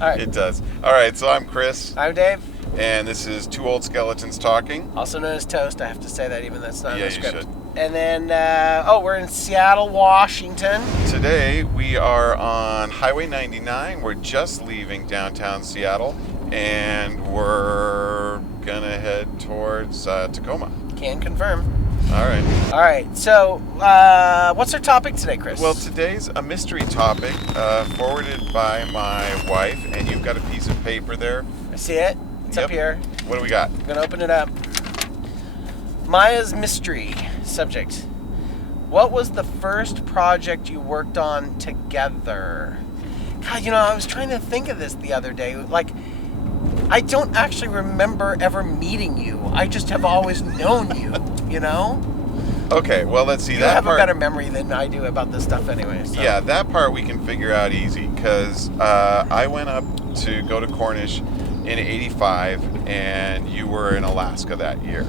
All right. It does. All right, so I'm Chris, I'm Dave, and this is Two Old Skeletons Talking. also known as Toast. I have to say that even though that's not in the script. You should. And then, we're in Seattle, Washington. Today we are on Highway 99. We're just leaving downtown Seattle, and we're gonna head towards Tacoma. Can confirm. All right. All right. So, what's our topic today, Chris? Well, today's a mystery topic forwarded by my wife, and you've got a piece of paper there. I see it. It's up here. What do we got? I'm gonna open it up. Maya's mystery subject. What was the first project you worked on together? God, I was trying to think of this the other day. Like, I don't actually remember ever meeting you. I just have always known you, Okay, well, let's see. You have a better memory than I do about this stuff anyway. So. Yeah, that part we can figure out easy, because I went up to go to Cornish in '85, and you were in Alaska that year.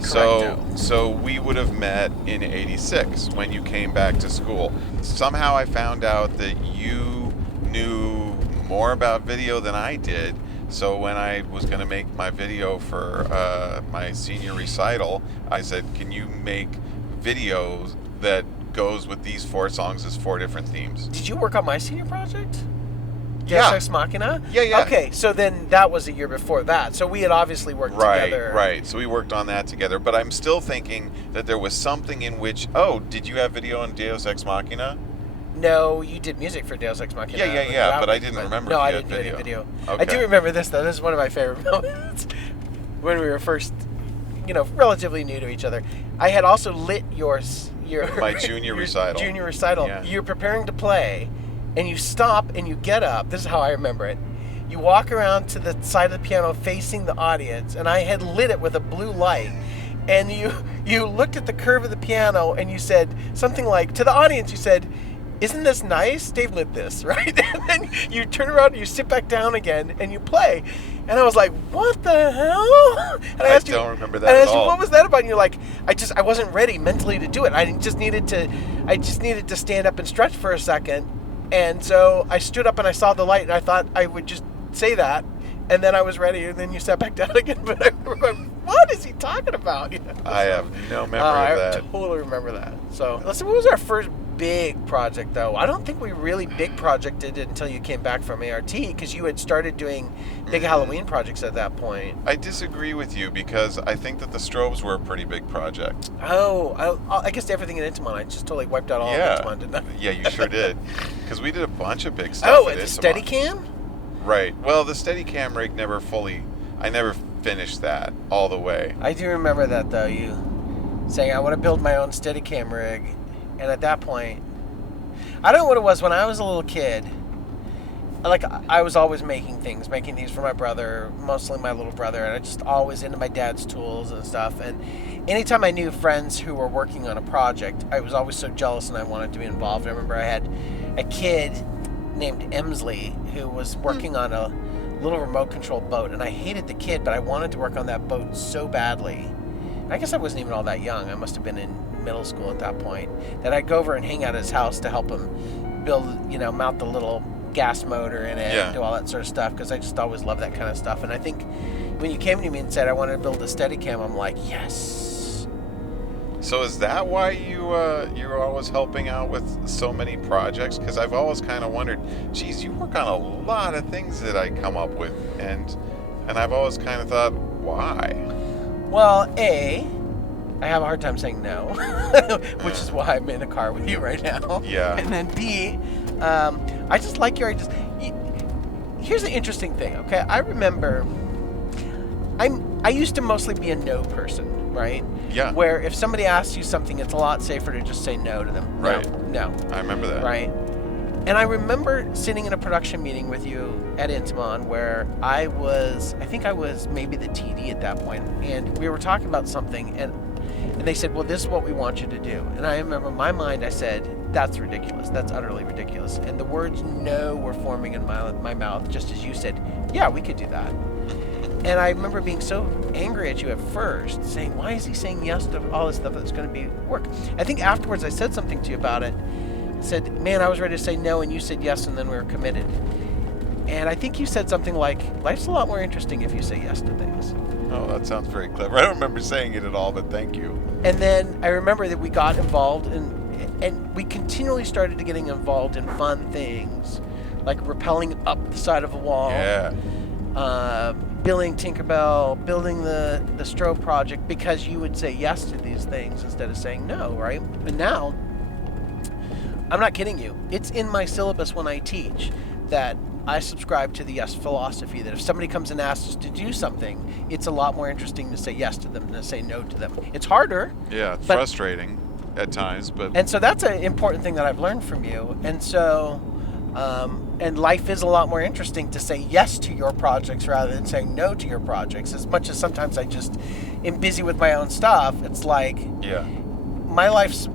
So we would have met in '86 when you came back to school. Somehow I found out that you knew more about video than I did. So when I was going to make my video for my senior recital, I said, can you make videos that goes with these 4 songs as 4 different themes? Did you work on my senior project? Yeah. T.O.S.T Machina? Yeah. Okay, so then that was a year before that. So we had obviously worked together. Right. So we worked on that together. But I'm still thinking that there was something in which, did you have video on T.O.S.T Machina? No, you did music for T.O.S.T Machina. Yeah, but I didn't remember. No, if I you didn't had do any video. Okay. I do remember this, though. This is one of my favorite moments. When we were first, relatively new to each other. I had also lit your my junior recital. Junior recital. Yeah. You're preparing to play, and you stop and you get up. This is how I remember it. You walk around to the side of the piano facing the audience, and I had lit it with a blue light. And you looked at the curve of the piano, and you said something like, to the audience, you said, "Isn't this nice? Dave lit this," right? And then you turn around and you sit back down again and you play. And I was like, what the hell? And I don't remember that at all. And I asked you, what was that about? And you're like, I wasn't ready mentally to do it. I just needed to stand up and stretch for a second. And so I stood up and I saw the light and I thought I would just say that. And then I was ready, and then you sat back down again. But I remember going, what is he talking about? I have no memory of that. I totally remember that. So, let's see, what was our first big project, though? I don't think we really big projected it until you came back from ART, because you had started doing big Halloween projects at that point. I disagree with you, because I think that the strobes were a pretty big project. Oh, I guess everything in Intamin, I just totally wiped out all of Intamin, didn't I? Yeah, you sure did. Because we did a bunch of big stuff. Oh, and the Steadicam? Right. Well, the Steadicam rig I never finished that all the way. I do remember that, though, you saying, I want to build my own Steadicam rig. And at that point, I don't know what it was when I was a little kid. Like, I was always making things for my brother, mostly my little brother, and I just always into my dad's tools and stuff. And anytime I knew friends who were working on a project, I was always so jealous and I wanted to be involved. I remember I had a kid named Emsley who was working on a little remote control boat, and I hated the kid, but I wanted to work on that boat so badly. I guess I wasn't even all that young. I must have been in middle school at that point, that I'd go over and hang out at his house to help him build, mount the little gas motor in it and do all that sort of stuff, because I just always loved that kind of stuff. And I think when you came to me and said I wanted to build a Steadicam, I'm like, yes. So is that why you're always helping out with so many projects? Because I've always kind of wondered, geez, you work on a lot of things that I come up with, and I've always kind of thought, why? Well, A, I have a hard time saying no, which is why I'm in a car with you right now. Yeah. And then B, I just like your ideas. Here's the interesting thing, okay? I remember, I used to mostly be a no person, right? Yeah. Where if somebody asks you something, it's a lot safer to just say no to them. Right. No. I remember that. Right. And I remember sitting in a production meeting with you at Intamin where I think I was maybe the TD at that point, and we were talking about something, and they said, well, this is what we want you to do. And I remember in my mind, I said, that's ridiculous. That's utterly ridiculous. And the words no were forming in my mouth, just as you said, yeah, we could do that. And I remember being so angry at you at first, saying, why is he saying yes to all this stuff that's going to be work? I think afterwards I said something to you about it. I said, man, I was ready to say no, and you said yes, and then we were committed. And I think you said something like, life's a lot more interesting if you say yes to things. Oh, that sounds very clever. I don't remember saying it at all, but thank you. And then I remember that we got involved and we continually started getting involved in fun things, like rappelling up the side of a wall. Yeah. Building Tinkerbell, building the strobe project, because you would say yes to these things instead of saying no, right? But now, I'm not kidding you. It's in my syllabus when I teach that I subscribe to the yes philosophy, that if somebody comes and asks us to do something, it's a lot more interesting to say yes to them than to say no to them. It's harder. Yeah, it's frustrating at times, but... And so that's an important thing that I've learned from you. And so... and life is a lot more interesting to say yes to your projects rather than saying no to your projects. As much as sometimes I just am busy with my own stuff, it's like, yeah, my life's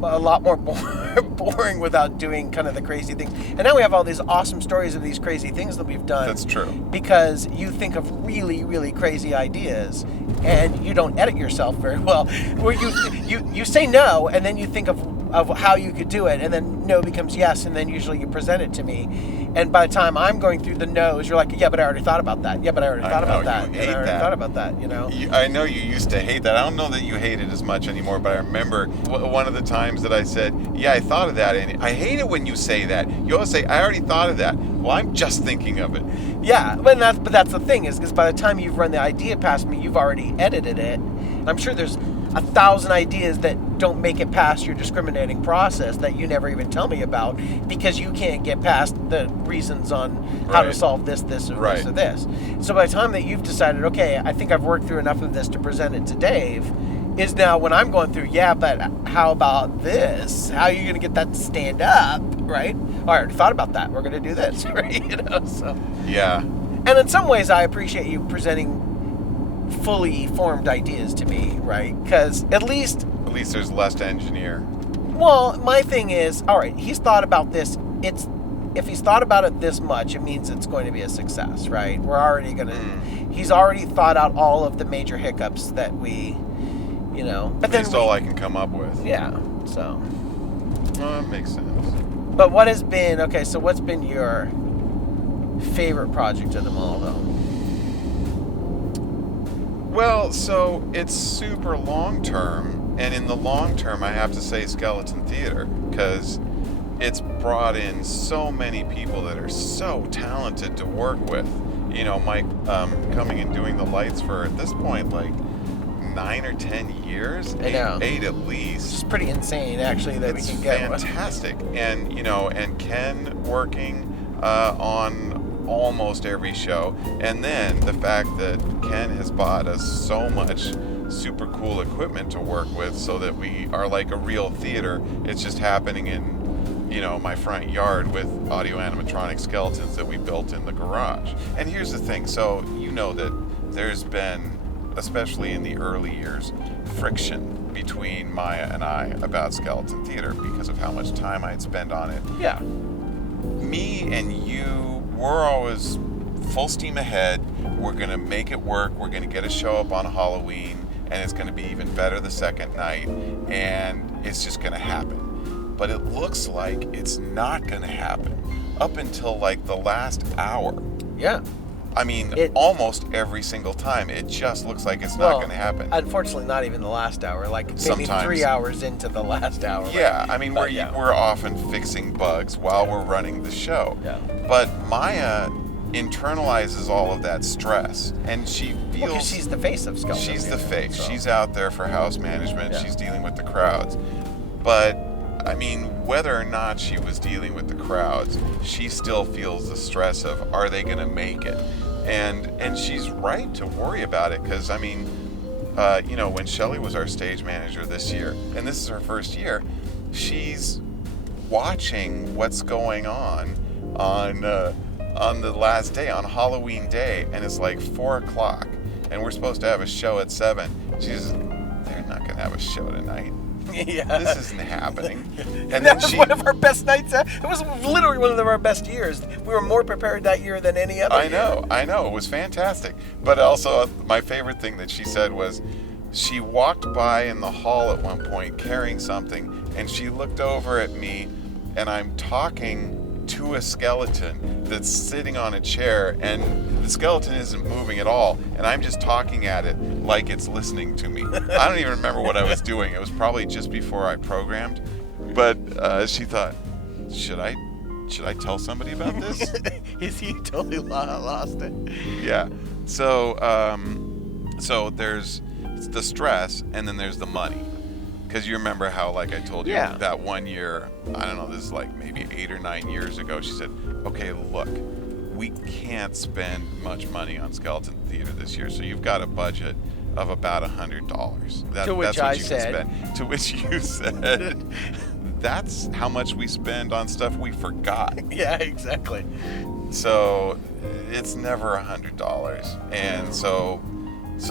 a lot more boring without doing kind of the crazy things. And now we have all these awesome stories of these crazy things that we've done. That's true. Because you think of really, really crazy ideas and you don't edit yourself very well. Where you say no and then you think of how you could do it, and then no becomes yes, and then usually you present it to me. And by the time I'm going through the no's, you're like, yeah, but I already thought about that. Yeah, but I already thought about that. You hate that. Thought about that, you know? I know you used to hate that. I don't know that you hate it as much anymore, but I remember one of the times that I said, yeah, I thought of that, and I hate it when you say that. You always say, I already thought of that. Well, I'm just thinking of it. Yeah, but that's the thing, is because by the time you've run the idea past me, you've already edited it. I'm sure there's 1,000 ideas that don't make it past your discriminating process that you never even tell me about because you can't get past the reasons on how to solve this, or this. So by the time that you've decided, okay, I think I've worked through enough of this to present it to Dave, is now when I'm going through, yeah, but how about this? How are you going to get that to stand up, right? All right, I already thought about that. We're going to do this, right? You know, so. Yeah. And in some ways, I appreciate you presenting fully formed ideas to me, right? Because at least there's less to engineer. Well, my thing is, all right, he's thought about this. If he's thought about it this much, it means it's going to be a success, right? We're already he's already thought out all of the major hiccups that we, you know. But that's all I can come up with. Yeah. So. Well, that makes sense. But what's been your favorite project of them all, though? Well, so it's super long term, and in the long term, I have to say Skeleton Theater, because it's brought in so many people that are so talented to work with. You know, Mike coming and doing the lights for, at this point, like 9 or 10 years. I know. 8 at least. It's pretty insane, actually, that we can get. It's fantastic. And, you know, and Ken working on almost every show, and then the fact that Ken has bought us so much super cool equipment to work with so that we are like a real theater. It's just happening in, you know, my front yard with audio-animatronic skeletons that we built in the garage. And here's the thing, so you know that there's been, especially in the early years, friction between Maya and I about Skeleton Theater because of how much time I'd spend on it. Yeah. Me and you, we're always full steam ahead. We're going to make it work. We're going to get a show up on Halloween, and it's going to be even better the second night, and it's just going to happen. But it looks like it's not going to happen up until like the last hour. Yeah. I mean, almost every single time, it just looks like it's not going to happen. Unfortunately, not even the last hour. Like maybe sometimes 3 hours into the last hour. Yeah, right? I mean, we're often fixing bugs while we're running the show. Yeah. But Maya internalizes all of that stress, and she feels... Well, she's the face of Skeleton. She's the face. So. She's out there for house management. Yeah. She's dealing with the crowds. But, I mean, whether or not she was dealing with the crowds, she still feels the stress of, are they going to make it? And she's right to worry about it, because, I mean, you know, when Shelley was our stage manager this year, and this is her first year, she's watching what's going on the last day, on Halloween day, and it's like 4 o'clock, and we're supposed to have a show at 7. She's, they're not going to have a show tonight. Yeah. This isn't happening. And that was one of our best nights. It was literally one of our best years. We were more prepared that year than any other year. I know. It was fantastic. But also, my favorite thing that she said was, she walked by in the hall at one point carrying something, and she looked over at me, and I'm talking to a skeleton that's sitting on a chair, and the skeleton isn't moving at all, and I'm just talking at it like it's listening to me. I don't even remember what I was doing. It was probably just before I programmed, but she thought, should I tell somebody about this? He totally lost it. Yeah. So there's the stress, and then there's the money. Because you remember how, like I told you, that one year, I don't know, this is like maybe 8 or 9 years ago, she said, okay, look, we can't spend much money on skeleton theater this year, so you've got a budget of about $100. To which that's what I you said. can spend. To which you said, that's how much we spend on stuff we forgot. Yeah, exactly. So it's never $100. And so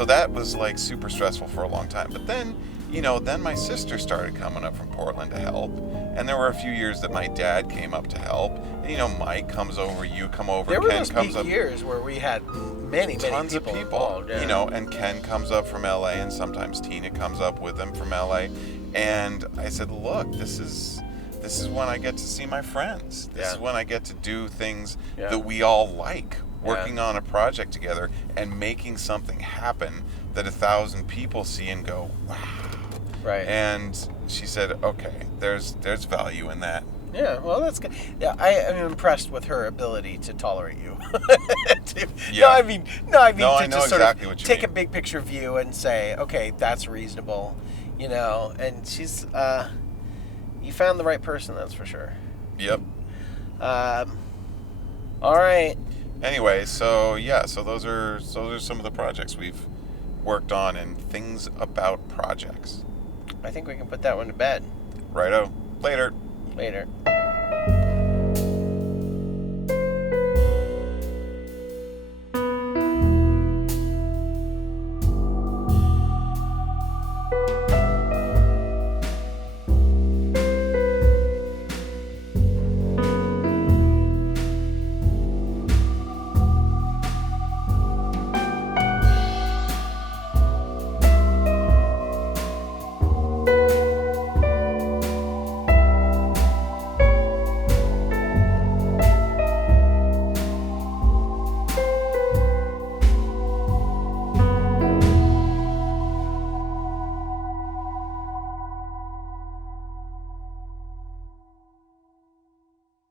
that was like super stressful for a long time. But then, then my sister started coming up from Portland to help. And there were a few years that my dad came up to help. And, Mike comes over, you come over, there Ken were those comes peak up. years where we had many Tons people of people, involved, yeah. And Ken comes up from LA, and sometimes Tina comes up with them from LA. And I said, look, this is when I get to see my friends. This is when I get to do things that we all like, working on a project together and making something happen that 1,000 people see and go, wow. Right. And she said, okay, there's value in that. Yeah, well, that's good. Yeah, I am impressed with her ability to tolerate you. No, I mean I to know just exactly sort what of you take a mean. big picture view and say, okay, that's reasonable, and she's, you found the right person, that's for sure. Yep. All right. Anyway, so those are some of the projects we've worked on and things about projects. I think we can put that one to bed. Righto. Later. Later.